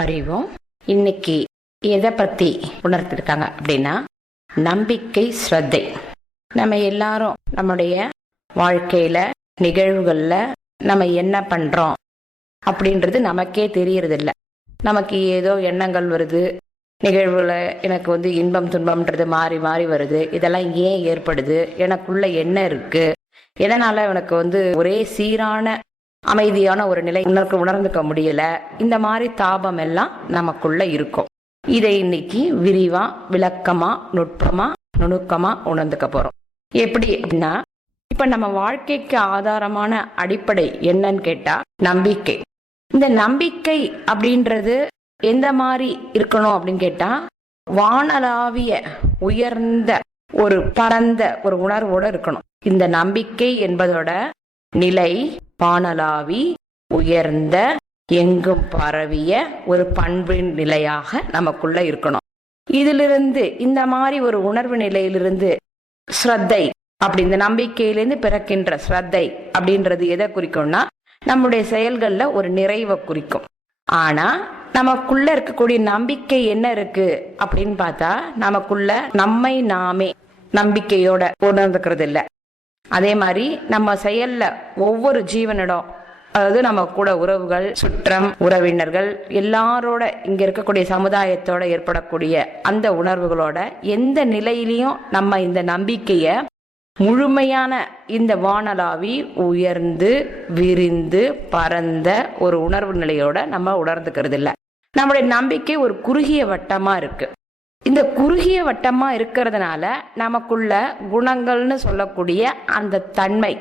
அறிவோம். இன்னைக்கு எதை பத்தி உணர்த்திருக்காங்க அப்படின்னா, நம்பிக்கை, ஸ்ரத்தை. நம்ம எல்லாரும் நம்முடைய வாழ்க்கையில நிகழ்வுகள்ல நம்ம என்ன பண்றோம் அப்படின்றது நமக்கே தெரியறதில்ல. நமக்கு ஏதோ எண்ணங்கள் வருது, நிகழ்வுல எனக்கு இன்பம் துன்பம்ன்றது மாறி மாறி வருது. இதெல்லாம் ஏன் ஏற்படுது, எனக்குள்ள என்ன இருக்கு, எதனால எனக்கு ஒரே சீரான அமைதியான ஒரு நிலை உணர்ந்துக்க முடியல, இந்த மாதிரி தாபம் எல்லாம் நமக்குள்ள இருக்கும். இதை இன்னைக்கு விரிவா, விளக்கமா, நுட்பமா, நுணுக்கமா உணர்ந்துக்க போறோம். எப்படி அப்படின்னா, இப்ப நம்ம வாழ்க்கைக்கு ஆதாரமான அடிப்படை என்னன்னு கேட்டா நம்பிக்கை. இந்த நம்பிக்கை அப்படின்றது எந்த மாதிரி இருக்கணும் அப்படின்னு கேட்டா, வானளாவிய உயர்ந்த ஒரு பரந்த ஒரு உணர்வோட இருக்கணும். இந்த நம்பிக்கை என்பதோட நிலை வானளாவி உயர்ந்த எங்கும் பரவிய ஒரு பண்பின் நிலையாக நமக்குள்ள இருக்கணும். இதிலிருந்து இந்த மாதிரி ஒரு உணர்வு நிலையிலிருந்து ஸ்ரத்தை அப்படி, இந்த நம்பிக்கையிலிருந்து பிறக்கின்ற ஸ்ரத்தை அப்படின்றது எதை குறிக்கும்னா, நம்முடைய செயல்கள்ல ஒரு நிறைவை குறிக்கும். ஆனா நமக்குள்ள இருக்கக்கூடிய நம்பிக்கை என்ன இருக்கு அப்படின்னு பார்த்தா, நமக்குள்ள நம்மை நாமே நம்பிக்கையோட உணர்ந்துக்கிறது இல்லை. அதே மாதிரி நம்ம செயல்ல ஒவ்வொரு ஜீவனிடம், அதாவது நம்ம கூட உறவுகள், சுற்றம், உறவினர்கள் எல்லாரோட, இங்க இருக்கக்கூடிய சமுதாயத்தோட ஏற்படக்கூடிய அந்த உணர்வுகளோட எந்த நிலையிலையும் நம்ம இந்த நம்பிக்கைய முழுமையான இந்த வானளாவி உயர்ந்து விரிந்து பரந்த ஒரு உணர்வு நிலையோட நம்ம உணர்ந்துக்கிறது இல்லை. நம்முடைய நம்பிக்கை ஒரு குறுகிய வட்டமா இருக்கு. இந்த குறுகிய வட்டமா இருக்கிறதுனால நமக்குள்ள குணங்கள்னு சொல்லக்கூடிய அந்த தன்மை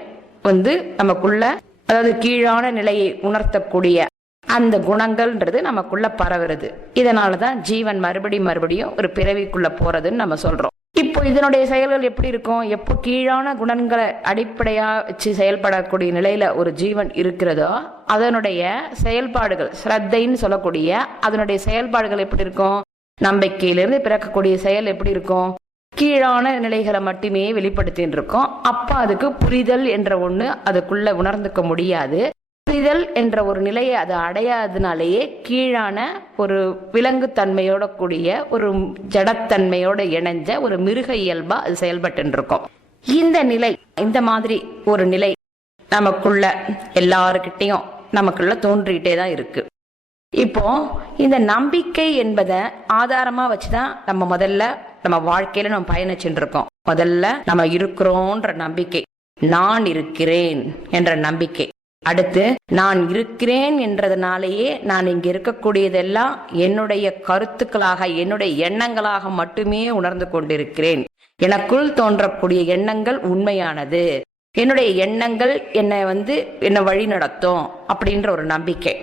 நமக்குள்ள, அதாவது கீழான நிலையை உணர்த்தக்கூடிய அந்த குணங்கள்ன்றது நமக்குள்ள பரவுறது. இதனாலதான் ஜீவன் மறுபடியும் ஒரு பிறவிக்குள்ள போறதுன்னு நம்ம சொல்றோம். இப்போ இதனுடைய செயல்கள் எப்படி இருக்கும்? எப்போ கீழான குணங்களை அடிப்படையா வச்சு செயல்படக்கூடிய நிலையில ஒரு ஜீவன் இருக்கிறதோ, அதனுடைய செயல்பாடுகள், ஸ்ரத்தைன்னு சொல்லக்கூடிய அதனுடைய செயல்பாடுகள் எப்படி இருக்கும்? நம்பிக்கையிலிருந்து பிறக்கக்கூடிய செயல் எப்படி இருக்கும்? கீழான நிலைகளை மட்டுமே வெளிப்படுத்தின்னு இருக்கும். அப்ப அதுக்கு புரிதல் என்ற ஒண்ணு அதுக்குள்ள உணர்ந்துக்க முடியாது. புரிதல் என்ற ஒரு நிலையை அது அடையாதனாலேயே கீழான ஒரு விலங்கு தன்மையோட கூடிய ஒரு ஜடத்தன்மையோட இணைஞ்ச ஒரு மிருக இயல்பா அது செயல்பட்டு இருக்கும். இந்த நிலை, இந்த மாதிரி ஒரு நிலை நமக்குள்ள எல்லாருக்கிட்டையும் நமக்குள்ள தோன்றிக்கிட்டே தான் இருக்கு. இப்போ இந்த நம்பிக்கை என்பதை ஆதாரமா வச்சுதான் நம்ம முதல்ல நம்ம வாழ்க்கையில நம்ம பயணிச்சுட்டு இருக்கோம். முதல்ல நம்ம இருக்கிறோன்ற நம்பிக்கை, நான் இருக்கிறேன் என்ற நம்பிக்கை. அடுத்து நான் இருக்கிறேன் என்றதுனாலேயே நான் இங்க இருக்கக்கூடியதெல்லாம் என்னுடைய கருத்துக்களாக, என்னுடைய எண்ணங்களாக மட்டுமே உணர்ந்து கொண்டிருக்கிறேன். எனக்குள் தோன்றக்கூடிய எண்ணங்கள் உண்மையானது, என்னுடைய எண்ணங்கள் என்னை வழி நடத்தும் அப்படின்ற ஒரு நம்பிக்கை.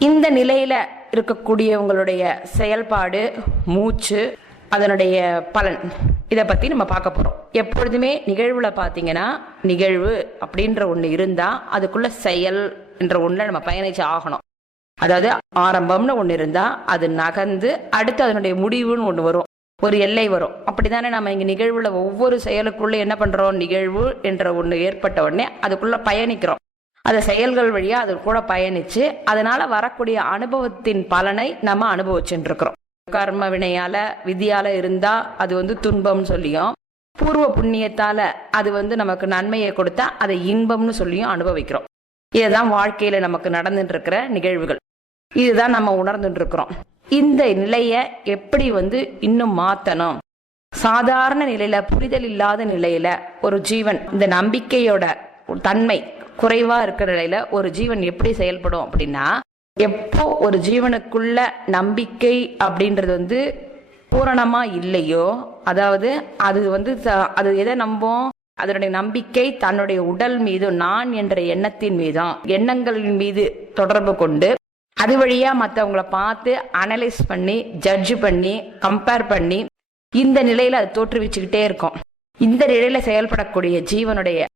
இந்த நிலையில இருக்கக்கூடியவங்களுடைய செயல்பாடு, மூச்சு, அதனுடைய பலன், இதை பத்தி நம்ம பார்க்க போறோம். எப்பொழுதுமே நிகழ்வுல பாத்தீங்கன்னா, நிகழ்வு அப்படின்ற ஒண்ணு இருந்தா அதுக்குள்ள செயல் என்ற ஒண்ணுல நம்ம பயணிச்சு ஆகணும். அதாவது ஆரம்பம்னு ஒண்ணு இருந்தா அது நகர்ந்து அடுத்து அதனுடைய முடிவுன்னு ஒண்ணு வரும், ஒரு எல்லை வரும். அப்படித்தானே நம்ம இங்க நிகழ்வுல ஒவ்வொரு செயலுக்குள்ள என்ன பண்றோம்? நிகழ்வு என்ற ஒண்ணு ஏற்பட்ட உடனே அதுக்குள்ள பயணிக்கிறோம். அந்த செயல்கள் வழியா அது கூட பயணிச்சு அதனால வரக்கூடிய அனுபவத்தின் பலனை நம்ம அனுபவிச்சுட்டு இருக்கிறோம். கர்ம வினையால, விதியால இருந்தா அது துன்பம்னு சொல்லியும், பூர்வ புண்ணியத்தால அது நமக்கு நன்மையை கொடுத்தா அதை இன்பம்னு சொல்லியும் அனுபவிக்கிறோம். இதுதான் வாழ்க்கையில நமக்கு நடந்துட்டு இருக்கிற நிகழ்வுகள். இதுதான் நம்ம உணர்ந்துட்டு இருக்கிறோம். இந்த நிலைய எப்படி இன்னும் மாத்தணும்? சாதாரண நிலையில, புரிதல் இல்லாத நிலையில ஒரு ஜீவன் இந்த நம்பிக்கையோட தன்மை குறைவா இருக்கிற நிலையில ஒரு ஜீவன் எப்படி செயல்படும் அப்படின்னா, எப்போ ஒரு ஜீவனுக்குள்ள நம்பிக்கை அப்படின்றது பூரணமா இல்லையோ, அதாவது அது அது எதை நம்பும்? அதனுடைய நம்பிக்கை தன்னுடைய உடல் மீது, நான் என்ற எண்ணத்தின் மீதும், எண்ணங்களின் மீது தொடர்பு கொண்டு அது வழியா மற்றவங்களை பார்த்து அனலைஸ் பண்ணி, ஜட்ஜ் பண்ணி, கம்பேர் பண்ணி இந்த நிலையில அது தோற்றுவிச்சுக்கிட்டே இருக்கும். இந்த நிலையில செயல்படக்கூடிய ஜீவனுடைய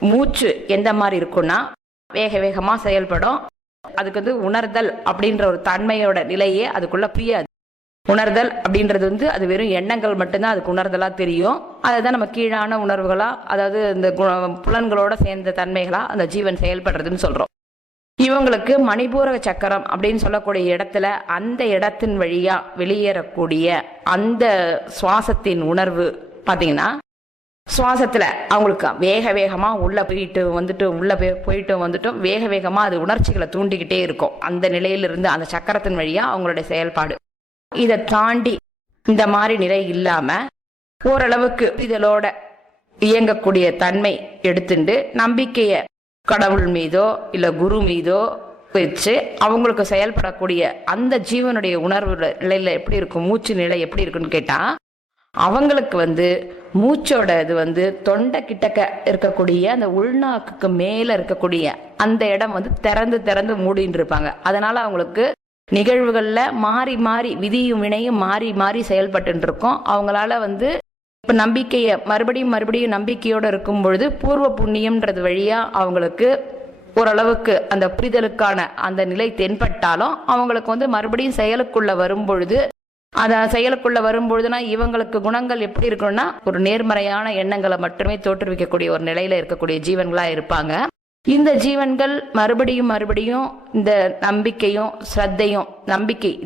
மூச்சு எந்த மாதிரி இருக்குன்னா, வேக வேகமா செயல்படும். அதுக்கு உணர்தல் அப்படின்ற ஒரு தன்மையோட நிலையே அதுக்குள்ள புரியாது. உணர்தல் அப்படின்றது அது வெறும் எண்ணங்கள் மட்டும்தான் அதுக்கு உணர்தலா தெரியும். அதுதான் நம்ம கீழான உணர்வுகளா, அதாவது இந்த புலன்களோட சேர்ந்த தன்மைகளா அந்த ஜீவன் செயல்படுறதுன்னு சொல்றோம். இவங்களுக்கு மணிபூரக சக்கரம் அப்படின்னு சொல்லக்கூடிய இடத்துல அந்த இடத்தின் வழியா வெளியேறக்கூடிய அந்த சுவாசத்தின் உணர்வு பார்த்தீங்கன்னா, சுவாசத்துல அவங்களுக்கு வேக வேகமா உள்ள போயிட்டு வந்துட்டும் வேக வேகமா அது உணர்ச்சிகளை தூண்டிக்கிட்டே இருக்கும். அந்த நிலையிலிருந்து அந்த சக்கரத்தின் வழியா அவங்களுடைய செயல்பாடு. இதை தாண்டி இந்த மாதிரி நிலை இல்லாம ஓரளவுக்கு இதழோட இயங்கக்கூடிய தன்மை எடுத்துட்டு நம்பிக்கைய கடவுள் மீதோ இல்ல குரு மீதோ வச்சு அவங்களுக்கு செயல்படக்கூடிய அந்த ஜீவனுடைய உணர்வு நிலையில எப்படி இருக்கும், மூச்சு நிலை எப்படி இருக்குன்னு கேட்டா, அவங்களுக்கு மூச்சோட இது தொண்டை கிட்டக்க இருக்கக்கூடிய அந்த உள்நாக்குக்கு மேல இருக்கக்கூடிய அந்த இடம் திறந்து திறந்து மூடின்னு இருப்பாங்க. அதனால அவங்களுக்கு நிகழ்வுகள்ல மாறி மாறி விதியும் வினையும் மாறி மாறி செயல்பட்டு இருக்கும். அவங்களால இப்ப நம்பிக்கைய மறுபடியும் நம்பிக்கையோட இருக்கும் பொழுது பூர்வ புண்ணியம்ன்றது வழியா அவங்களுக்கு ஓரளவுக்கு அந்த புரிதலுக்கான அந்த நிலை தென்பட்டாலும் அவங்களுக்கு மறுபடியும் செயலுக்குள்ள வரும்பொழுது செயலுக்குள்ள வரும்பொழுதுனா இவங்களுக்கு குணங்கள் எப்படி இருக்கணும்னா ஒரு நேர்மறையான எண்ணங்களை மட்டுமே தோற்றுவிக்கக்கூடிய ஒரு நிலையில இருக்கக்கூடிய ஜீவன்களா இருப்பாங்க. இந்த ஜீவன்கள் மறுபடியும் இந்த நம்பிக்கையும் ஸ்ரத்தையும்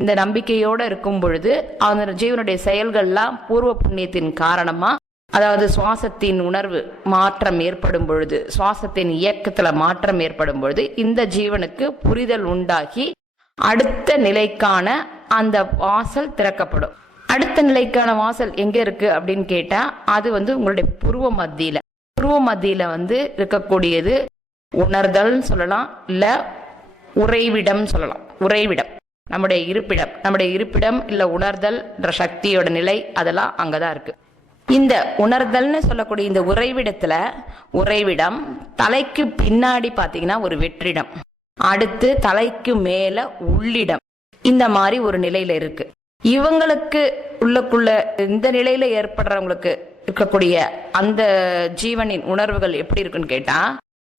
இந்த நம்பிக்கையோட இருக்கும் பொழுது அந்த ஜீவனுடைய செயல்கள்லாம் பூர்வ புண்ணியத்தின் காரணமா, அதாவது சுவாசத்தின் உணர்வு மாற்றம் ஏற்படும் பொழுது, சுவாசத்தின் இயக்கத்துல மாற்றம் ஏற்படும் பொழுது இந்த ஜீவனுக்கு புரிதல் உண்டாகி அடுத்த நிலைக்கான அந்த வாசல் திறக்கப்படும். அடுத்த நிலைக்கான வாசல் எங்க இருக்கு அப்படின்னு கேட்டா, அது உங்களுடைய புருவ மத்தியில இருக்கக்கூடியது உணர்தல் சொல்லலாம், இல்ல உறைவிடம் சொல்லலாம். உறைவிடம் நம்முடைய இருப்பிடம் இல்ல உணர்தல் சக்தியோட நிலை அதெல்லாம் அங்கதான் இருக்கு. இந்த உணர்தல்னு சொல்லக்கூடிய இந்த உறைவிடம் தலைக்கு பின்னாடி பாத்தீங்கன்னா ஒரு வெற்றிடம், அடுத்து தலைக்கு மேல உள்ளிடம், இந்த மாதிரி ஒரு நிலையில இருக்கு. இவங்களுக்கு உள்ளக்குள்ள இந்த நிலையில ஏற்படுறவங்களுக்கு இருக்கக்கூடிய அந்த ஜீவனின் உணர்வுகள் எப்படி இருக்குன்னு கேட்டா,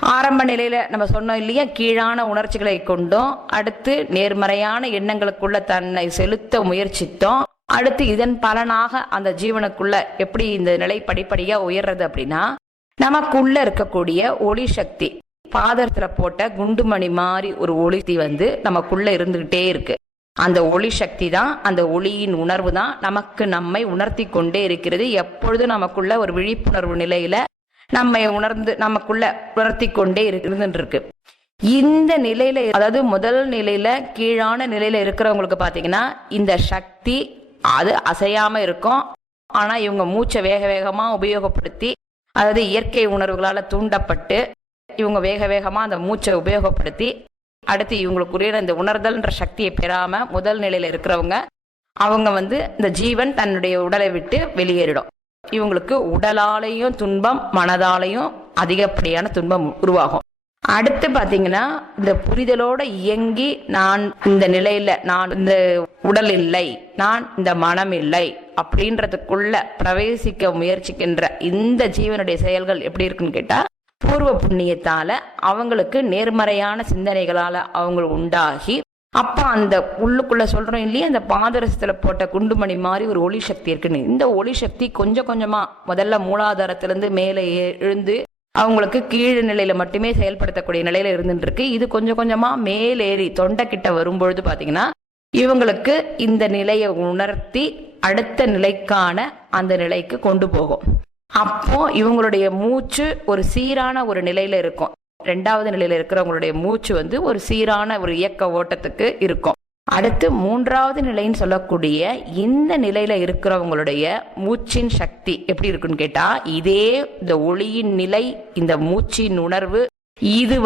ஆரம்ப நிலையில நம்ம சொன்னோம் இல்லையா, கீழான உணர்ச்சிகளை கொண்டோம், அடுத்து நேர்மறையான எண்ணங்களுக்குள்ள தன்னை செலுத்த முயற்சித்தோம், அடுத்து இதன் பலனாக அந்த ஜீவனுக்குள்ள எப்படி இந்த நிலை படிப்படியா உயர்றது அப்படின்னா, நமக்குள்ள இருக்கக்கூடிய ஒளி சக்தி பாதத்துல போட்ட குண்டுமணி மாதிரி ஒரு ஒளி நமக்குள்ள இருந்துகிட்டே இருக்கு. அந்த ஒளி சக்தி தான், அந்த ஒளியின் உணர்வு தான் நம்மை உணர்த்தி கொண்டே இருக்கிறது. எப்பொழுதும் நமக்குள்ள ஒரு விழிப்புணர்வு நிலையில நம்மை நமக்குள்ள உணர்த்தி கொண்டே இருக்கு. இந்த நிலையில, அதாவது முதல் நிலையில கீழான நிலையில இருக்கிறவங்களுக்கு பாத்தீங்கன்னா இந்த சக்தி அது அசையாம இருக்கும். ஆனா இவங்க மூச்சை வேக வேகமா உபயோகப்படுத்தி, அதாவது இயற்கை உணர்வுகளால தூண்டப்பட்டு இவங்க வேக வேகமா அந்த மூச்சை உபயோகப்படுத்தி அடுத்து இவங்களுக்குரிய இந்த உணர்தல்ன்ற சக்தியை பெறாம முதல் நிலையில இருக்கிறவங்க அவங்க இந்த ஜீவன் தன்னுடைய உடலை விட்டு வெளியேறிடும். இவங்களுக்கு உடலாலையும் துன்பம், மனதாலையும் அதிகப்படியான துன்பம் உருவாகும். அடுத்து பாத்தீங்கன்னா இந்த புரிதலோட இயங்கி நான் இந்த நிலையில, நான் இந்த உடல் இல்லை, நான் இந்த மனம் இல்லை அப்படின்றதுக்குள்ள பிரவேசிக்க முயற்சிக்கின்ற இந்த ஜீவனுடைய செயல்கள் எப்படி இருக்குன்னு கேட்டா, பூர்வ புண்ணியத்தால அவங்களுக்கு நேர்மறையான சிந்தனைகளால அவங்க உண்டாகி, அப்ப அந்த உள்ளுக்குள்ள சொல்றோம் இல்லையா, அந்த பாதரசத்துல போட்ட குண்டுமணி மாதிரி ஒரு ஒளி சக்தி இருக்குன்னு, இந்த ஒளி சக்தி கொஞ்சம் கொஞ்சமா முதல்ல மூலாதாரத்திலிருந்து மேலே எழுந்து அவங்களுக்கு கீழ் நிலையில மட்டுமே செயல்படுத்தக்கூடிய நிலையில இருந்துட்டு இருக்கு. இது கொஞ்சம் கொஞ்சமா மேலேறி தொண்டை கிட்ட வரும்பொழுது பாத்தீங்கன்னா இவங்களுக்கு இந்த நிலையை உணர்த்தி அடுத்த நிலைக்கான அந்த நிலைக்கு கொண்டு போகும். அப்போ இவங்களுடைய மூச்சு ஒரு சீரான ஒரு நிலையில இருக்கும். ரெண்டாவது நிலையில இருக்கிறவங்களுடைய மூச்சு ஒரு சீரான ஒரு இயக்க ஓட்டத்துக்கு இருக்கும். அடுத்து மூன்றாவது நிலைன்னு சொல்லக்கூடிய இந்த நிலையில இருக்கிறவங்களுடைய மூச்சின் சக்தி எப்படி இருக்குன்னு கேட்டா, இதே இந்த ஒளியின் நிலை, இந்த மூச்சின் உணர்வு, இது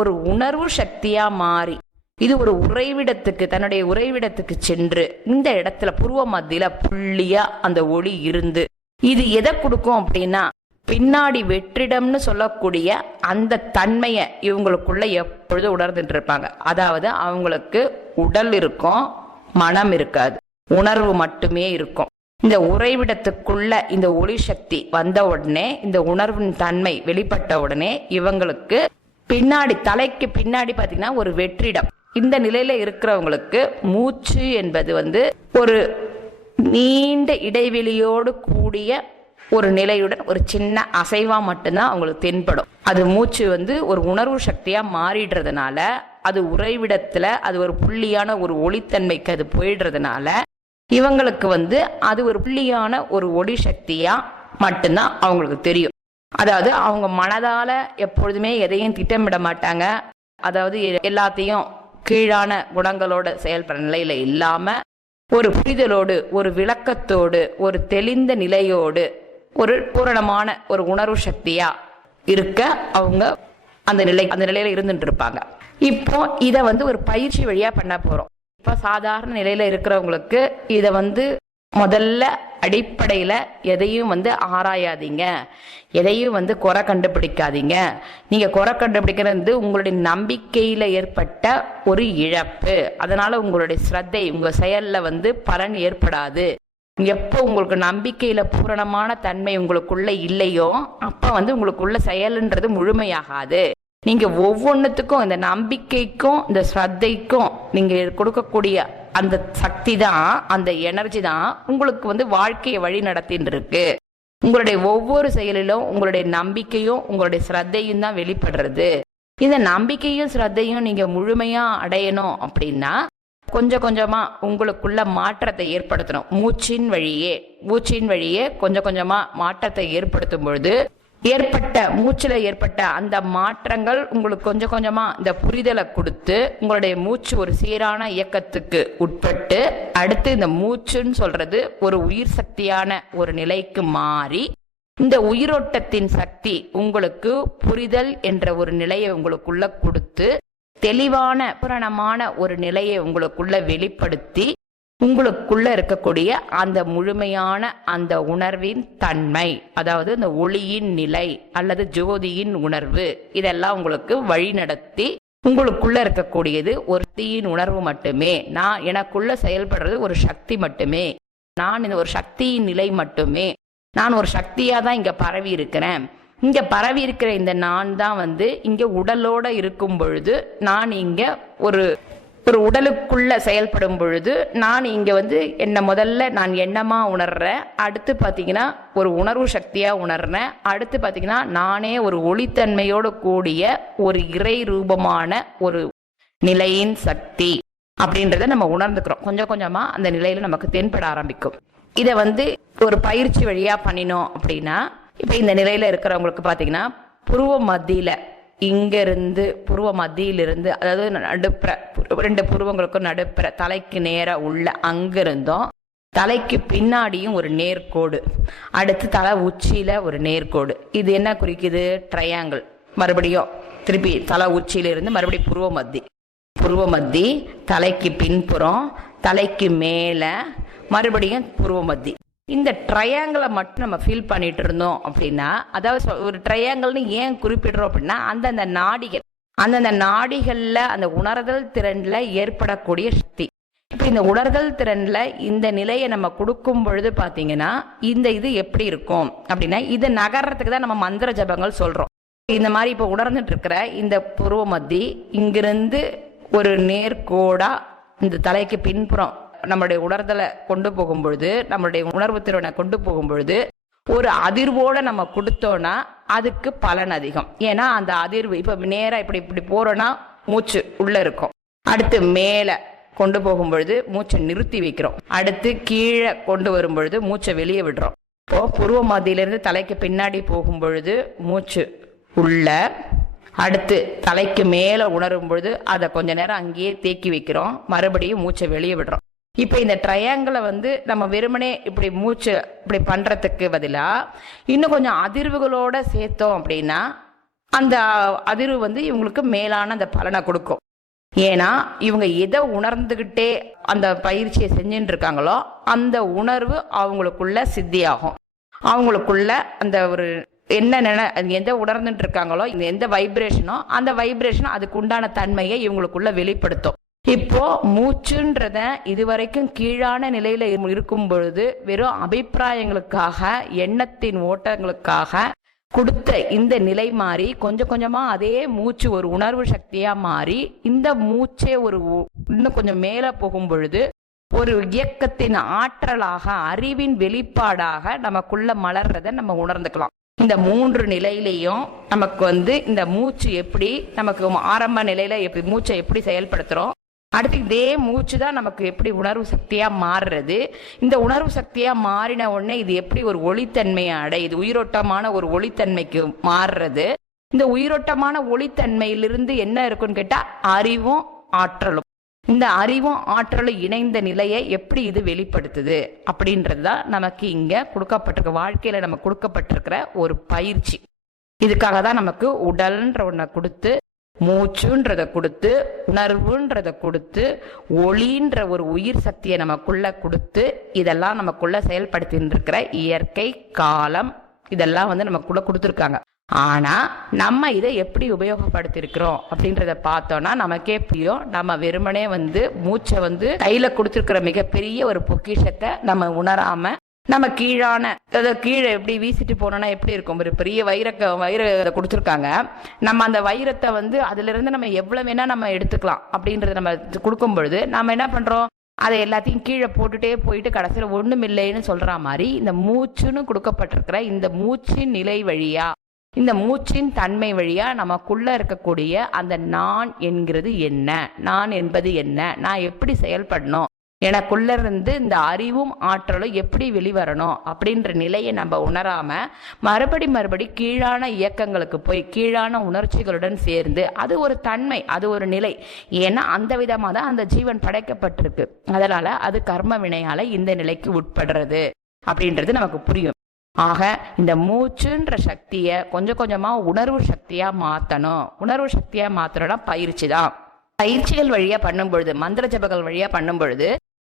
ஒரு உணர்வு சக்தியா மாறி இது ஒரு உறைவிடத்துக்கு, தன்னுடைய உறைவிடத்துக்கு சென்று இந்த இடத்துல புருவ மத்தியில புள்ளியா அந்த ஒளி இருந்து இது எதை கொடுக்கும் அப்படின்னா, பின்னாடி வெற்றிடம்னு சொல்லக்கூடிய அந்த தன்மையை இவங்களுக்குள்ள எப்பொழுது உணர்ந்துட்டு இருப்பாங்க. அதாவது அவங்களுக்கு உடல் இருக்கும், மனம் இருக்காது, உணர்வு மட்டுமே இருக்கும். இந்த உறைவிடத்துக்குள்ள இந்த ஒளி சக்தி வந்த உடனே, இந்த உணர்வின் தன்மை வெளிப்பட்ட உடனே இவங்களுக்கு பின்னாடி, தலைக்கு பின்னாடி பாத்தீங்கன்னா ஒரு வெற்றிடம். இந்த நிலையில இருக்கிறவங்களுக்கு மூச்சு என்பது ஒரு நீண்ட இடைவெளியோடு கூடிய ஒரு நிலையுடன் ஒரு சின்ன அசைவா மட்டும்தான் அவங்களுக்கு தென்படும். அது மூச்சு ஒரு உணர்வு சக்தியா மாறிடுறதுனால அது உறைவிடத்துல அது ஒரு புள்ளியான ஒரு ஒளித்தன்மைக்கு அது போயிடுறதுனால இவங்களுக்கு அது ஒரு புள்ளியான ஒரு ஒளி சக்தியா மட்டும்தான் அவங்களுக்கு தெரியும். அதாவது அவங்க மனதால எப்பொழுதுமே எதையும் திட்டமிட மாட்டாங்க. அதாவது எல்லாத்தையும் கீழான குணங்களோட செயல்படுற நிலையில இல்லாம ஒரு புரிதலோடு, ஒரு விளக்கத்தோடு, ஒரு தெளிந்த நிலையோடு, ஒரு பூரணமான ஒரு உணர்வு சக்தியா இருக்க அவங்க அந்த நிலையில இருந்துட்டு இருப்பாங்க. இப்போ இதை ஒரு பயிற்சி வழியா பண்ண போறோம். இப்ப சாதாரண நிலையில இருக்கிறவங்களுக்கு இதை முதல்ல அடிப்படையில எதையும் ஆராயாதீங்க, எதையும் குறை கண்டுபிடிக்காதீங்க. நீங்க குறை கண்டுபிடிக்கிறது உங்களுடைய நம்பிக்கையில ஏற்பட்ட ஒரு இழப்பு. அதனால உங்களுடைய ஸ்ரத்தை உங்க செயல்ல பலன் ஏற்படாது. எப்போ உங்களுக்கு நம்பிக்கையில பூரணமான தன்மை உங்களுக்குள்ள இல்லையோ அப்ப உங்களுக்குள்ள செயல்ன்றது முழுமையாகாது. நீங்க ஒவ்வொன்றுத்துக்கும் இந்த நம்பிக்கைக்கும் இந்த ஸ்ரத்தைக்கும் நீங்க கொடுக்கக்கூடிய அந்த சக்தி தான், அந்த எனர்ஜி தான் உங்களுக்கு வாழ்க்கையை வழி நடத்தின்னு இருக்கு. உங்களுடைய ஒவ்வொரு செயலிலும் உங்களுடைய நம்பிக்கையும் உங்களுடைய ஸ்ரத்தையும் தான் வெளிப்படுறது. இந்த நம்பிக்கையும் ஸ்ரத்தையும் நீங்க முழுமையா அடையணும் அப்படின்னா கொஞ்சம் கொஞ்சமா உங்களுக்குள்ள மாற்றத்தை ஏற்படுத்தணும். மூச்சின் வழியே கொஞ்சம் கொஞ்சமா மாற்றத்தை ஏற்படுத்தும் பொழுது மூச்சுல ஏற்பட்ட அந்த மாற்றங்கள் உங்களுக்கு கொஞ்சம் கொஞ்சமா இந்த புரிதலை கொடுத்து உங்களுடைய மூச்சு ஒரு சீரான இயக்கத்துக்கு உட்பட்டு அடுத்து இந்த மூச்சுன்னு சொல்றது ஒரு உயிர் சக்தியான ஒரு நிலைக்கு மாறி இந்த உயிரோட்டத்தின் சக்தி உங்களுக்கு புரிதல் என்ற ஒரு நிலையை உங்களுக்குள்ள கொடுத்து தெளிவான பூரணமான ஒரு நிலையை உங்களுக்குள்ள வெளிப்படுத்தி உங்களுக்குள்ள இருக்கக்கூடிய அந்த முழுமையான அந்த உணர்வின் தன்மை, அதாவது இந்த ஒளியின் நிலை அல்லது ஜோதியின் உணர்வு, இதெல்லாம் உங்களுக்கு வழி நடத்தி உங்களுக்குள்ள இருக்கக்கூடியது ஒரு சக்தியின் உணர்வு மட்டுமே. நான் எனக்குள்ள செயல்படுறது ஒரு சக்தி மட்டுமே. நான் இந்த ஒரு சக்தியின் நிலை மட்டுமே. நான் ஒரு சக்தியா தான் இங்க பரவி இருக்கிறேன். இங்க பரவி இருக்கிற இந்த நான் தான் இங்க உடலோட இருக்கும் பொழுது நான் இங்க ஒரு உடலுக்குள்ள செயல்படும் பொழுது நான் இங்க என்ன முதல்ல நான் எண்ணமா உணர்றேன். அடுத்து பாத்தீங்கன்னா ஒரு உணர்வு சக்தியா உணர்றேன். அடுத்து பாத்தீங்கன்னா நானே ஒரு ஒளித்தன்மையோடு கூடிய ஒரு இறை ரூபமான ஒரு நிலையின் சக்தி அப்படின்றத நம்ம உணர்ந்துக்கிறோம். கொஞ்சம் கொஞ்சமா அந்த நிலையில நமக்கு தென்பட ஆரம்பிக்கும். இதை ஒரு பயிற்சி வழியா பண்ணினோம் அப்படின்னா இப்ப இந்த நிலையில இருக்கிறவங்களுக்கு பாத்தீங்கன்னா புருவ மத்தியில புருவ மத்தியிலிருந்து, அதாவது நடுப்புற 2 புருவங்களுக்கும் நடுப்புற தலைக்கு நேர உள்ள அங்கிருந்தும் தலைக்கு பின்னாடியும் ஒரு நேர்கோடு, அடுத்து தலை உச்சியில ஒரு நேர்கோடு. இது என்ன குறிக்குது? ட்ரையாங்கிள். மறுபடியும் திருப்பி தலை உச்சியிலிருந்து மறுபடியும் புருவ மத்தி, தலைக்கு பின்புறம், தலைக்கு மேல, மறுபடியும் புருவ மத்தி. இந்த ட்ரையாங்கிளை மட்டும் நம்ம ஃபீல் பண்ணிட்டு இருந்தோம் அப்படின்னா, அதாவது ஒரு ட்ரையாங்கிள்னு ஏன் குறிப்பிடுறோம் அப்படின்னா அந்தந்த நாடிகள்ல அந்த உணர்தல் திறன்ல ஏற்படக்கூடிய சக்தி. இப்ப இந்த உணர்தல் திறன்ல இந்த நிலையை நம்ம கொடுக்கும் பொழுது பாத்தீங்கன்னா இந்த இது எப்படி இருக்கும் அப்படின்னா, இதை நகர்றதுக்கு தான் நம்ம மந்திர ஜபங்கள் சொல்றோம். இந்த மாதிரி இப்ப உணர்ந்துட்டு இருக்கிற இந்த புருவ மத்தி இங்கிருந்து ஒரு நேர்கோடா இந்த தலைக்கு பின்புறம் நம்மளுடைய உணர்தலை கொண்டு போகும் பொழுது, நம்மளுடைய உணர்வு திறனை கொண்டு போகும் பொழுது ஒரு அதிர்வோட நம்ம கொடுத்தோம்னா அதுக்கு பலன் அதிகம். ஏன்னா அந்த அதிர்வு இப்ப நேரா இப்படி போறோம்னா மூச்சு உள்ள இருக்கும். அடுத்து மேல கொண்டு போகும் பொழுது மூச்சை நிறுத்தி வைக்கிறோம். அடுத்து கீழே கொண்டு வரும் பொழுது மூச்சை வெளியே விடுறோம். இப்போ புருவ மத்தியிலிருந்து தலைக்கு பின்னாடி போகும் பொழுது மூச்சு உள்ள, அடுத்து தலைக்கு மேல உணரும் பொழுது அதை கொஞ்ச நேரம் அங்கேயே தேக்கி வைக்கிறோம். மறுபடியும் மூச்சை வெளியே விடுறோம். இப்ப இந்த ட்ரையாங்கிளை நம்ம வெறுமனே இப்படி மூச்சு இப்படி பண்றதுக்கு பதிலா இன்னும் கொஞ்சம் அதிர்வுகளோட சேர்த்தோம் அப்படின்னா அந்த அதிர்வு இவங்களுக்கு மேலான அந்த பலனை கொடுக்கும். ஏன்னா இவங்க எதை உணர்ந்துகிட்டே அந்த பயிற்சியை செஞ்சுட்டு இருக்காங்களோ அந்த உணர்வு அவங்களுக்குள்ள சித்தியாகும். அவங்களுக்குள்ள அந்த ஒரு எந்த உணர்ந்துட்டு இருக்காங்களோ எந்த வைப்ரேஷனோ அந்த வைப்ரேஷன் அதுக்கு உண்டான தன்மையை இவங்களுக்குள்ள வெளிப்படுத்தும். இப்போ மூச்சுன்றத இதுவரைக்கும் கீழான நிலையில இருக்கும் பொழுது வெறும் அபிப்பிராயங்களுக்காக, எண்ணத்தின் ஓட்டங்களுக்காக கொடுத்த இந்த நிலை மாறி கொஞ்சம் கொஞ்சமா அதே மூச்சு ஒரு உணர்வு சக்தியா மாறி இந்த மூச்சே இன்னும் கொஞ்சம் மேல போகும் பொழுது ஒரு இயக்கத்தின் ஆற்றலாக, அறிவின் வெளிப்பாடாக நமக்குள்ள மலர்றத நம்ம உணர்ந்துக்கலாம். இந்த 3 நிலையிலையும் நமக்கு வந்து இந்த மூச்சு எப்படி நமக்கு ஆரம்ப நிலையில எப்படி மூச்சை எப்படி செயல்படுத்துறோம், அடுத்து இதே மூச்சு தான் நமக்கு எப்படி உணர்வு சக்தியா மாறுறது, இந்த உணர்வு சக்தியா மாறின உடனே இது எப்படி ஒரு ஒளித்தன்மையை அடையுது, உயிரோட்டமான ஒரு ஒளித்தன்மைக்கு மாறுறது. இந்த உயிரோட்டமான ஒளித்தன்மையிலிருந்து என்ன இருக்குன்னு கேட்டா அறிவும் ஆற்றலும். இந்த அறிவும் ஆற்றலும் இணைந்த நிலையை எப்படி இது வெளிப்படுத்துது அப்படின்றதுதான் நமக்கு இங்க கொடுக்கப்பட்டிருக்க வாழ்க்கையில நமக்கு கொடுக்கப்பட்டிருக்கிற ஒரு பயிற்சி. இதுக்காக தான் நமக்கு உடல்ன்ற ஒன்றை கொடுத்து, மூச்சுன்றதை கொடுத்து, உணர்வுன்றதை கொடுத்து, ஒளின்ற ஒரு உயிர் சக்தியை நமக்குள்ள கொடுத்து, இதெல்லாம் நமக்குள்ள செயல்படுத்தின்னு இருக்கிற இயற்கை, காலம், இதெல்லாம் வந்து நமக்குள்ள கொடுத்துருக்காங்க. ஆனா நம்ம இதை எப்படி உபயோகப்படுத்திருக்கிறோம் அப்படின்றத பார்த்தோம்னா நமக்கே புரியும். நம்ம வெறுமனே வந்து மூச்சை வந்து கையில கொடுத்துருக்கிற மிகப்பெரிய ஒரு பொக்கிஷத்தை நம்ம உணராம நம்ம கீழே எப்படி வீசிட்டு போனோம்னா எப்படி இருக்கும், ஒரு பெரிய வைர கொடுத்துருக்காங்க. நம்ம அந்த வைரத்தை வந்து அதுல இருந்து நம்ம எவ்வளவு வேணா நம்ம எடுத்துக்கலாம் அப்படின்றத நம்ம கொடுக்கும் பொழுது நம்ம என்ன பண்றோம், அதை எல்லாத்தையும் கீழே போட்டுட்டே போயிட்டு கடைசியில் ஒண்ணும் இல்லைன்னு சொல்ற மாதிரி இந்த மூச்சுன்னு கொடுக்கப்பட்டிருக்கிற இந்த மூச்சின் நிலை வழியா, இந்த மூச்சின் தன்மை வழியா நமக்குள்ள இருக்கக்கூடிய அந்த நான் என்கிறது என்ன, நான் என்பது என்ன, நான் எப்படி செயல்படணும், எனக்குள்ள இருந்து இந்த அறிவும் ஆற்றலும் எப்படி வெளிவரணும் அப்படின்ற நிலையை நம்ம உணராம மறுபடி கீழான இயக்கங்களுக்கு போய் கீழான உணர்ச்சிகளுடன் சேர்ந்து அது ஒரு தன்மை, அது ஒரு நிலை. ஏன்னா அந்த விதமாக தான் அந்த ஜீவன் படைக்கப்பட்டிருக்கு. அதனால அது கர்ம வினையால இந்த நிலைக்கு உட்படுறது அப்படின்றது நமக்கு புரியும். ஆக இந்த மூச்சுன்ற சக்தியை கொஞ்சம் கொஞ்சமா உணர்வு சக்தியா மாத்தணும். உணர்வு சக்தியா மாத்தணும்னா பயிற்சி தான். பயிற்சிகள் வழியா பண்ணும் பொழுது, மந்திர ஜபங்கள் வழியா பண்ணும் பொழுது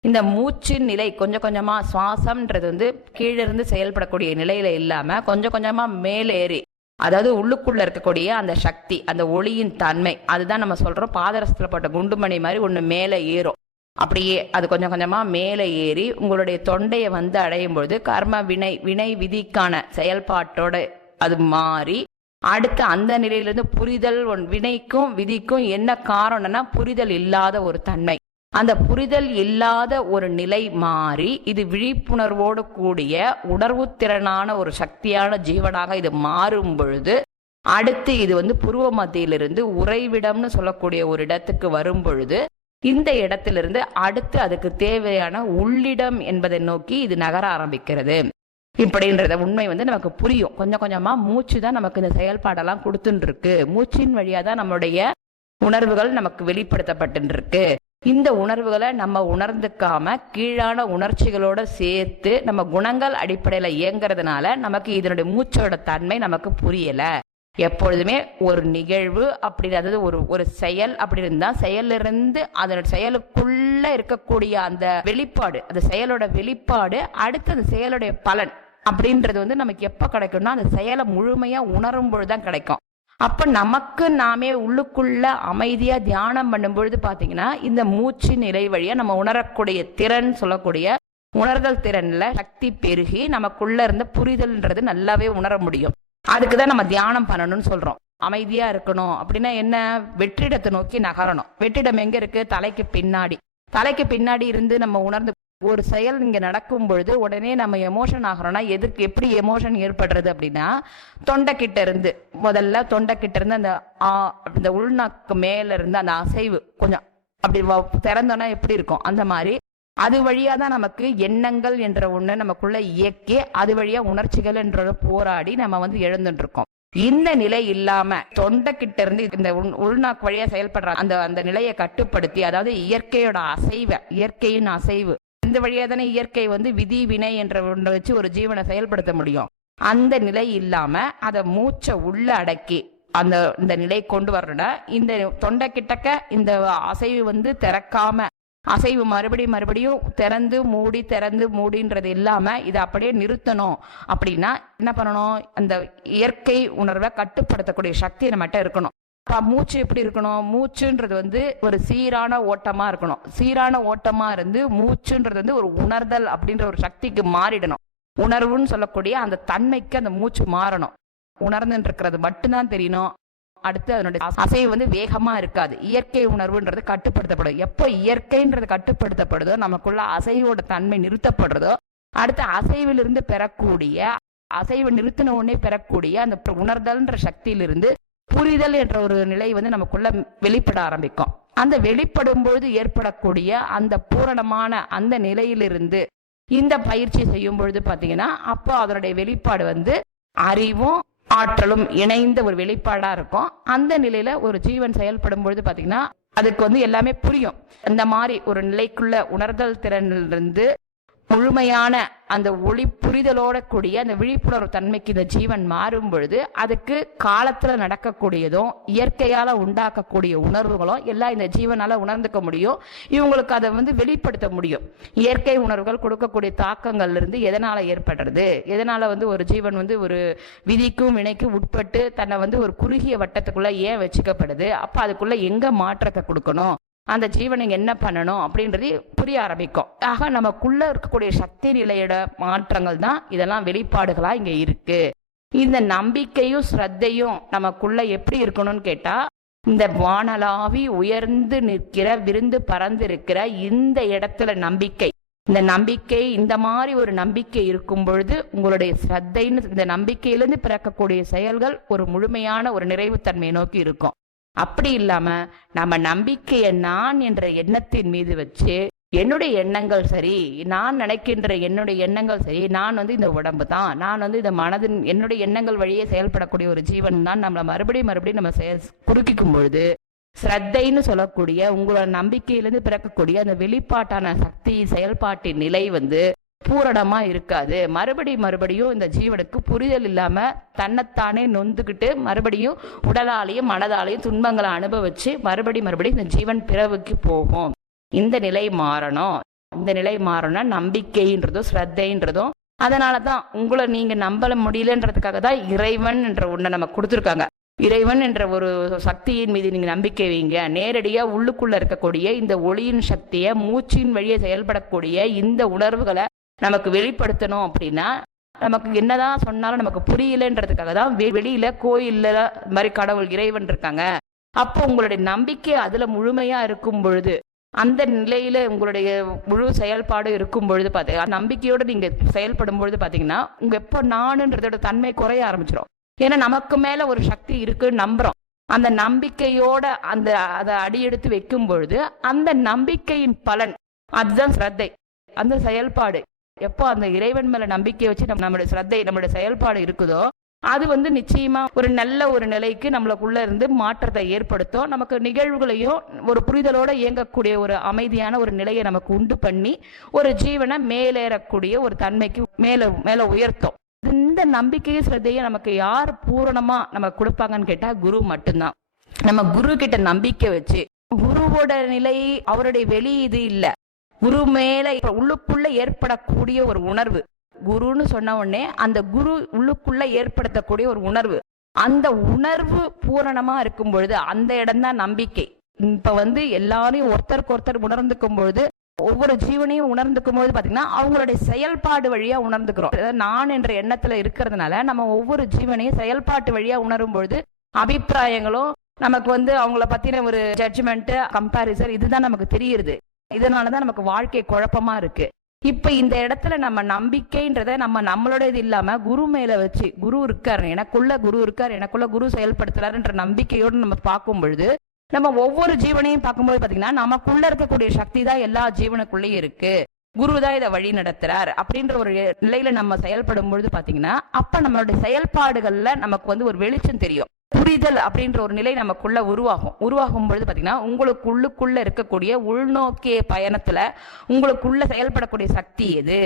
இந்த மூச்சின் நிலை கொஞ்சம் கொஞ்சமா, சுவாசம்ன்றது வந்து கீழிருந்து செயல்படக்கூடிய நிலையில இல்லாம கொஞ்சம் கொஞ்சமா மேலேறி, அதாவது உள்ளுக்குள்ள இருக்கக்கூடிய அந்த சக்தி, அந்த ஒளியின் தன்மை, அதுதான் நம்ம சொல்றோம் பாதரசத்துல போட்ட குண்டுமணி மாதிரி ஒண்ணு மேலே ஏறும். அப்படியே அது கொஞ்சம் கொஞ்சமா மேலே ஏறி உங்களுடைய தொண்டையை வந்து அடையும் பொழுது கர்ம வினை விதிக்கான செயல்பாட்டோட அது மாறி அடுத்து அந்த நிலையிலிருந்து புரிதல், வினைக்கும் விதிக்கும் என்ன காரணம்னா புரிதல் இல்லாத ஒரு தன்மை, அந்த புரிதல் இல்லாத ஒரு நிலை மாறி இது விழிப்புணர்வோடு கூடிய உணர்வு திறனான ஒரு சக்தியான ஜீவனாக இது மாறும் பொழுது அடுத்து இது வந்து புருவ மத்தியிலிருந்து உறைவிடம்னு சொல்லக்கூடிய ஒரு இடத்துக்கு வரும் பொழுது இந்த இடத்திலிருந்து அடுத்து அதுக்கு தேவையான உள்ளிடம் என்பதை நோக்கி இது நகர ஆரம்பிக்கிறது. இப்படின்றத உண்மை வந்து நமக்கு புரியும். கொஞ்சம் கொஞ்சமா மூச்சு தான் நமக்கு இந்த செயல்பாடெல்லாம் கொடுத்துட்டு இருக்கு. மூச்சின் வழியா தான் நம்மளுடைய உணர்வுகள் நமக்கு வெளிப்படுத்தப்பட்டு இருக்கு. இந்த உணர்வுகளை நம்ம உணர்ந்துக்காம கீழான உணர்ச்சிகளோட சேர்த்து நம்ம குணங்கள் அடிப்படையில இயங்குறதுனால நமக்கு இதனுடைய மூச்சோட தன்மை நமக்கு புரியல. எப்பொழுதுமே ஒரு நிகழ்வு அப்படி, அதாவது ஒரு செயல் அப்படி இருந்தா செயலிருந்து அதனோட செயலுக்குள்ள இருக்கக்கூடிய அந்த வெளிப்பாடு, அந்த செயலோட வெளிப்பாடு அடுத்து அந்த செயலுடைய பலன் அப்படின்றது வந்து நமக்கு எப்ப கிடைக்கும்னா அந்த செயலை முழுமையா உணரும் பொழுதுதான் கிடைக்கும். அப்ப நமக்கு நாமே உள்ளுக்குள்ள அமைதியா தியானம் பண்ணும் பொழுது பாத்தீங்கன்னா இந்த மூச்சு நிலை வழியா நம்ம உணரக்கூடிய திறன், சொல்லக்கூடிய உணர்தல் திறன்ல சக்தி பெருகி நமக்குள்ள இருந்த புரிதல்ன்றது நல்லாவே உணர முடியும். அதுக்குதான் நம்ம தியானம் பண்ணணும்னு சொல்றோம். அமைதியா இருக்கணும் அப்படின்னா என்ன, வெற்றிடத்தை நோக்கி நகரணும். வெற்றிடம் எங்க இருக்கு, தலைக்கு பின்னாடி. தலைக்கு பின்னாடி இருந்து நம்ம உணர்ந்து ஒரு செயல் இங்க நடக்கும் பொழுது உடனே நம்ம எமோஷன் ஆகிறோம்னா எதுக்கு, எப்படி எமோஷன் ஏற்படுறது அப்படின்னா தொண்டைக்கிட்ட இருந்து, முதல்ல தொண்டைக்கிட்ட இருந்து அந்த உள்நாக்கு மேல இருந்து அந்த அசைவு கொஞ்சம் அப்படி திறந்தோன்னா எப்படி இருக்கும், அந்த மாதிரி அது வழியா தான் நமக்கு எண்ணங்கள் என்ற ஒண்ணு நமக்குள்ள இயக்கி அது வழியா உணர்ச்சிகள் என்ற போராடி நம்ம வந்து எழுந்துட்டு இருக்கோம். இந்த நிலை இல்லாம தொண்டைக்கிட்ட இருந்து இந்த உள்நாக்கு வழியா செயல்படுற அந்த நிலையை கட்டுப்படுத்தி, அதாவது இயற்கையின் அசைவு இந்த வழியா தானே இயற்கை வந்து விதி வினை என்ற ஒன்றை வச்சு ஒரு ஜீவனை செயல்படுத்த முடியும். அந்த நிலை இல்லாம அதை மூச்சை உள்ள அடக்கி இந்த நிலை கொண்டு வரணும்னா இந்த தொண்டை கிட்டக்க இந்த அசைவு வந்து திறக்காம, அசைவு மறுபடியும் திறந்து மூடின்றது இல்லாம இதை அப்படியே நிறுத்தணும். அப்படின்னா என்ன பண்ணணும், அந்த இயற்கை உணர்வை கட்டுப்படுத்தக்கூடிய சக்தி நம்மகிட்ட இருக்கணும். மூச்சு எப்படி இருக்கணும், மூச்சுன்றது வந்து ஒரு சீரான ஓட்டமா இருக்கணும். சீரான ஓட்டமா இருந்து மூச்சுன்றது வந்து ஒரு உணர்தல் அப்படின்ற ஒரு சக்திக்கு மாறிடணும். உணர்வுன்னு சொல்லக்கூடிய அந்த தன்மைக்கு அந்த மூச்சு மாறணும். உணர்ந்துட்டு இருக்கிறது மட்டும்தான் தெரியணும். அடுத்து அதனுடைய அசைவு வந்து வேகமா இருக்காது. இயற்கை உணர்வுன்றது கட்டுப்படுத்தப்படும். எப்போ இயற்கைன்றது கட்டுப்படுத்தப்படுதோ நமக்குள்ள அசைவோட தன்மை நிறுத்தப்படுறதோ அடுத்து அசைவிலிருந்து பெறக்கூடிய அசைவு நிறுத்தின உடனே பெறக்கூடிய அந்த உணர்தல்ன்ற சக்தியிலிருந்து புரிதல் என்ற ஒரு நிலை வந்து நமக்குள்ள வெளிப்பட ஆரம்பிக்கும். அந்த வெளிப்படும் பொழுது ஏற்படக்கூடிய அந்த பூரணமான அந்த நிலையிலிருந்து இந்த பயிற்சி செய்யும் பொழுது பாத்தீங்கன்னா அப்போ அதனுடைய வெளிப்பாடு வந்து அறிவும் ஆற்றலும் இணைந்த ஒரு வெளிப்பாடா இருக்கும். அந்த நிலையில ஒரு ஜீவன் செயல்படும் பொழுது பாத்தீங்கன்னா அதுக்கு வந்து எல்லாமே புரியும். இந்த மாதிரி ஒரு நிலைக்குள்ள உணர்தல் திறனிலிருந்து முழுமையான அந்த ஒளி புரிதலோட கூடிய அந்த விழிப்புணர்வு தன்மைக்கு இந்த ஜீவன் மாறும் பொழுது அதுக்கு காலத்துல நடக்கக்கூடியதும் இயற்கையால உண்டாக்கக்கூடிய உணர்வுகளும் எல்லாம் இந்த ஜீவனால உணர்ந்துக்க முடியும். இவங்களுக்கு அதை வந்து வெளிப்படுத்த முடியும். இயற்கை உணர்வுகள் கொடுக்கக்கூடிய தாக்கங்கள்ல இருந்து எதனால ஏற்படுறது, எதனால வந்து ஒரு ஜீவன் வந்து ஒரு விதிக்கும் வினைக்கும் உட்பட்டு தன்னை வந்து ஒரு குறுகிய வட்டத்துக்குள்ள ஏன் வச்சுக்கப்படுது, அப்ப அதுக்குள்ள எங்க மாற்றத்தை கொடுக்கணும், அந்த ஜீவனுக்கு என்ன பண்ணணும் அப்படின்றது புரிய ஆரம்பிக்கும். ஆக நமக்குள்ள இருக்கக்கூடிய சக்தி நிலையோட மாற்றங்கள் தான் இதெல்லாம் வெளிப்பாடுகளா இங்க இருக்கு. இந்த நம்பிக்கையும் ஸ்ரத்தையும் நமக்குள்ள எப்படி இருக்கணும்னு கேட்டா, இந்த வானலாவி உயர்ந்து நிற்கிற விருந்து பறந்து இருக்கிற இந்த இடத்துல நம்பிக்கை, இந்த நம்பிக்கை இந்த மாதிரி ஒரு நம்பிக்கை இருக்கும் பொழுது உங்களுடைய ஸ்ரத்தைன்னு இந்த நம்பிக்கையிலிருந்து பிறக்கக்கூடிய செயல்கள் ஒரு முழுமையான ஒரு நிறைவுத்தன்மையை நோக்கி இருக்கும். அப்படி இல்லாம நம்ம நம்பிக்கையை நான் என்ற எண்ணத்தின் மீது வச்சு என்னுடைய எண்ணங்கள் சரி, நான் நினைக்கின்ற என்னுடைய எண்ணங்கள் சரி, நான் வந்து இந்த உடம்பு தான், நான் வந்து இந்த மனதின் என்னுடைய எண்ணங்கள் வழியே செயல்படக்கூடிய ஒரு ஜீவன் தான் நம்மளை மறுபடியும் நம்ம குறுக்கிக்கும் பொழுது ஸ்ரத்தைன்னு சொல்லக்கூடிய உங்களோட நம்பிக்கையிலிருந்து பிறக்கக்கூடிய அந்த வெளிப்பாட்டான சக்தி செயல்பாட்டின் நிலை வந்து பூரணமா இருக்காது. மறுபடியும் இந்த ஜீவனுக்கு புரிதல் இல்லாம தன்னைத்தானே நொந்துகிட்டு மறுபடியும் உடலாலையும் மனதாலையும் துன்பங்களை அனுபவிச்சு மறுபடியும் இந்த ஜீவன் பிறவுக்கு போகும். இந்த நிலை மாறணும். இந்த நிலை மாறணும்னா நம்பிக்கைன்றதும் ஸ்ரத்தைன்றதும், அதனாலதான் உங்களை நீங்க நம்பல முடியலன்றதுக்காக தான் இறைவன் என்ற ஒன்றை நம்ம கொடுத்துருக்காங்க. இறைவன் என்ற ஒரு சக்தியின் மீது நீங்க நம்பிக்கை வைங்க. நேரடியா உள்ளுக்குள்ள இருக்கக்கூடிய இந்த ஒளியின் சக்தியை மூச்சின் வழியே செயல்படக்கூடிய இந்த உணர்வுகளை நமக்கு வெளிப்படுத்தணும். அப்படின்னா நமக்கு என்னதான் சொன்னாலும் நமக்கு புரியலன்றதுக்காக தான் வெளியில கோயில்ல இந்த மாதிரி கடவுள் இறைவன் இருக்காங்க. அப்போ உங்களுடைய நம்பிக்கை அதுல முழுமையா இருக்கும் பொழுது, அந்த நிலையில உங்களுடைய முழு செயல்பாடு இருக்கும் பொழுது பாத்தீங்கன்னா நம்பிக்கையோட நீங்க செயல்படும் பொழுது பாத்தீங்கன்னா உங்க எப்போ நானுன்றதோட தன்மை குறைய ஆரம்பிச்சிடும். ஏன்னா நமக்கு மேல ஒரு சக்தி இருக்குன்னு நம்புறோம். அந்த நம்பிக்கையோட அதை அடியெடுத்து வைக்கும் பொழுது அந்த நம்பிக்கையின் பலன் அதுதான் ஸ்ரத்தை. அந்த செயல்பாடு எப்போ அந்த இறைவன் மேல நம்பிக்கை வச்சு நம்மளுடைய ஸ்ரத்தை நம்மளுடைய செயல்பாடு இருக்குதோ அது வந்து நிச்சயமா ஒரு நல்ல ஒரு நிலைக்கு நம்மளுக்குள்ள இருந்து மாற்றத்தை ஏற்படுத்தும். நமக்கு நிகழ்வுகளையும் ஒரு புரிதலோட இயங்கக்கூடிய ஒரு அமைதியான ஒரு நிலையை நமக்கு உண்டு பண்ணி ஒரு ஜீவனை மேலேறக்கூடிய ஒரு தன்மைக்கு மேல உயர்த்தும். இந்த நம்பிக்கையும் ஸ்ரத்தையும் நமக்கு யார் பூரணமா நமக்கு கொடுப்பாங்கன்னு கேட்டா குரு மட்டும்தான். நம்ம குரு கிட்ட நம்பிக்கை வச்சு, குருவோட நிலை அவருடைய வெளி இது இல்ல, குரு மேல உள்ளுக்குள்ள ஏற்படக்கூடிய ஒரு உணர்வு. குருன்னு சொன்ன உடனே அந்த குரு உள்ளுக்குள்ள ஏற்படுத்தக்கூடிய ஒரு உணர்வு, அந்த உணர்வு பூரணமா இருக்கும் பொழுது அந்த இடம் தான் நம்பிக்கை. இப்ப வந்து எல்லாரையும் ஒருத்தருக்கு ஒருத்தர் உணர்ந்துக்கும் பொழுது, ஒவ்வொரு ஜீவனையும் உணர்ந்துக்கும் போது பாத்தீங்கன்னா அவங்களுடைய செயல்பாடு வழியா உணர்ந்துக்கிறோம். நான் என்ற எண்ணத்துல இருக்கிறதுனால நம்ம ஒவ்வொரு ஜீவனையும் செயல்பாட்டு வழியா உணரும் பொழுது அபிப்பிராயங்களும் நமக்கு வந்து அவங்கள பத்தின ஒரு ஜட்ஜ்மெண்ட் கம்பாரிசன் இதுதான் நமக்கு தெரியுது. இதனாலதான் நமக்கு வாழ்க்கை குழப்பமா இருக்கு. இப்ப இந்த இடத்துல நம்ம நம்பிக்கைன்றத நம்மளோட இது இல்லாம குரு மேல வச்சு, குரு இருக்காரு எனக்குள்ள குரு செயல்படுத்துறாருன்ற நம்பிக்கையோடு நம்ம பார்க்கும் பொழுது நம்ம ஒவ்வொரு ஜீவனையும் பார்க்கும்போது பாத்தீங்கன்னா நமக்குள்ள இருக்கக்கூடிய சக்தி தான் எல்லா ஜீவனுக்குள்ளேயும் இருக்கு, குரு தான் இதை வழி நடத்துறார் அப்படின்ற ஒரு நிலையில நம்ம செயல்படும் பொழுது பாத்தீங்கன்னா அப்ப நம்மளுடைய செயல்பாடுகள்ல நமக்கு வந்து ஒரு வெளிச்சம் தெரியும். புரிதல் அப்படின்ற ஒரு நிலை நமக்குள்ள உருவாகும் பொழுது பாத்தீங்கன்னா உள்ளுக்குள்ள இருக்கக்கூடிய உள்நோக்கிய பயணத்துல உங்களுக்குள்ள செயல்படக்கூடிய சக்தி எது,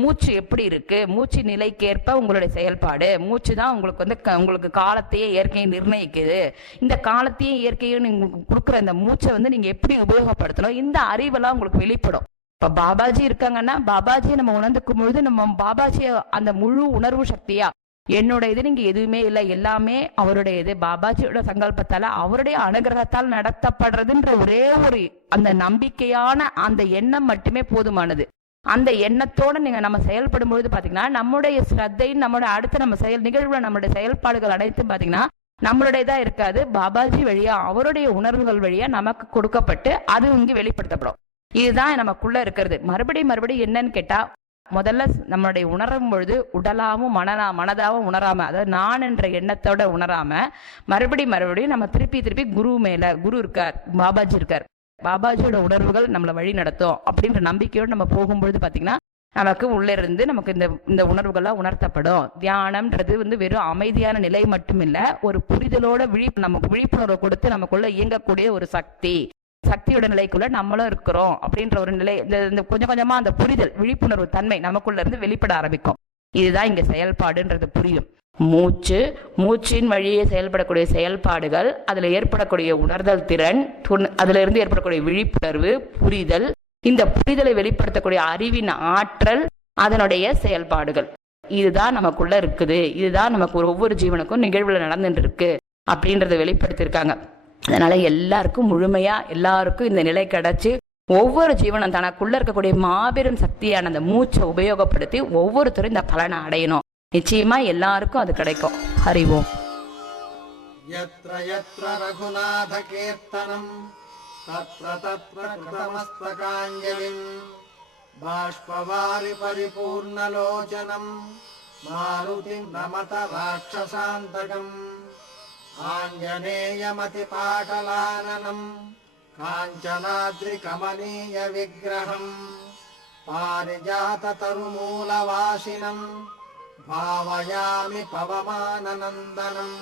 மூச்சு எப்படி இருக்கு, மூச்சு நிலைக்கேற்ப உங்களுடைய செயல்பாடு, மூச்சு தான் உங்களுக்கு வந்து உங்களுக்கு காலத்தையே இயற்கையை நிர்ணயிக்குது. இந்த காலத்தையும் இயற்கையும் நீங்க கொடுக்குற இந்த மூச்சை வந்து நீங்க எப்படி உபயோகப்படுத்தணும், இந்த அறிவெல்லாம் உங்களுக்கு வெளிப்படும். இப்ப பாபாஜி இருக்காங்கன்னா பாபாஜியை நம்ம உணர்ந்துக்கும் பொழுது நம்ம பாபாஜிய அந்த முழு உணர்வு சக்தியா, என்னோட இது நீங்க எதுவுமே இல்லை, எல்லாமே அவருடைய இது, பாபாஜியோட சங்கல்பத்தால அவருடைய அனுகிரகத்தால் நடத்தப்படுறதுன்ற ஒரே ஒரு அந்த நம்பிக்கையான அந்த எண்ணம் மட்டுமே போதுமானது. அந்த எண்ணத்தோட நம்ம செயல்படும் பொழுது பாத்தீங்கன்னா நம்முடைய ஸ்ரத்தை நம்மளோட அடுத்த நம்ம நிகழ்வுல நம்மளுடைய செயல்பாடுகள் அனைத்தும் பாத்தீங்கன்னா நம்மளுடையதா இருக்காது, பாபாஜி வழியா அவருடைய உணர்வுகள் வழியா நமக்கு கொடுக்கப்பட்டு அது இங்கு வெளிப்படுத்தப்படும். இதுதான் நமக்குள்ள இருக்கிறது. மறுபடியும் என்னன்னு கேட்டா முதல்ல நம்மளுடைய உணரும் பொழுது உடலாவும் மனதாவும் உணராம, அதாவது நான் என்ற எண்ணத்தோட உணராம மறுபடியும் நம்ம திருப்பி குரு இருக்கார், பாபாஜி இருக்கார், பாபாஜியோட உணர்வுகள் நம்மளை வழி நடத்தும் அப்படின்ற நம்பிக்கையோடு நம்ம போகும்பொழுது பாத்தீங்கன்னா நமக்கு உள்ள இருந்து நமக்கு இந்த உணர்வுகள்லாம் உணர்த்தப்படும். தியானம்ன்றது வெறும் அமைதியான நிலை மட்டும் இல்ல, ஒரு புரிதலோட நமக்கு விழிப்புணர்வு கொடுத்து நமக்குள்ள இயங்கக்கூடிய ஒரு சக்தியோட நிலைக்குள்ள நம்மளும் இருக்கிறோம் அப்படின்ற ஒரு நிலை. இந்த கொஞ்சம் கொஞ்சமா அந்த புரிதல், விழிப்புணர்வு தன்மை நமக்குள்ள இருந்து வெளிப்பட ஆரம்பிக்கும். இதுதான் இங்க செயல்பாடுன்றது புரியும். மூச்சின் வழியே செயல்படக்கூடிய செயல்பாடுகள், அதுல ஏற்படக்கூடிய உணர்தல் திறன், அதுல இருந்து ஏற்படக்கூடிய விழிப்புணர்வு, புரிதல், இந்த புரிதலை வெளிப்படுத்தக்கூடிய அறிவின் ஆற்றல், அதனுடைய செயல்பாடுகள், இதுதான் நமக்குள்ள இருக்குது. இதுதான் நமக்கு ஒவ்வொரு ஜீவனுக்கும் நிகழ்வுல நடந்துட்டு இருக்கு அப்படின்றத வெளிப்படுத்தியிருக்காங்க. அதனால எல்லாருக்கும் முழுமையா எல்லாருக்கும் இந்த நிலை கிடைச்சு ஒவ்வொரு ஜீவனும் தனக்குள்ள இருக்கக்கூடிய மாபெரும் சக்தியான அந்த மூச்சை உபயோகப்படுத்தி ஒவ்வொருத்தரும் இந்த பலனை அடையணும். நிச்சயமா எல்லாருக்கும் அது கிடைக்கும். அறிவோம். யத்ர யத்ர ரகுநாத கீர்த்தனம் தத்ர தத்ர கிருதமஸ்தகாஞ்சலிம் பாஷ்பவாரி பரிபூர்ணலோச்சனம் மாருதிம் நமத ராட்சசாந்தகம் ஆஞ்சநேயமதி பாடலானனம் காஞ்சனாத்ரி கமனீய விக்கிரகம் பாரிஜாத தருமூலவாசினம் பாவயாமி பவமானநந்தனம்.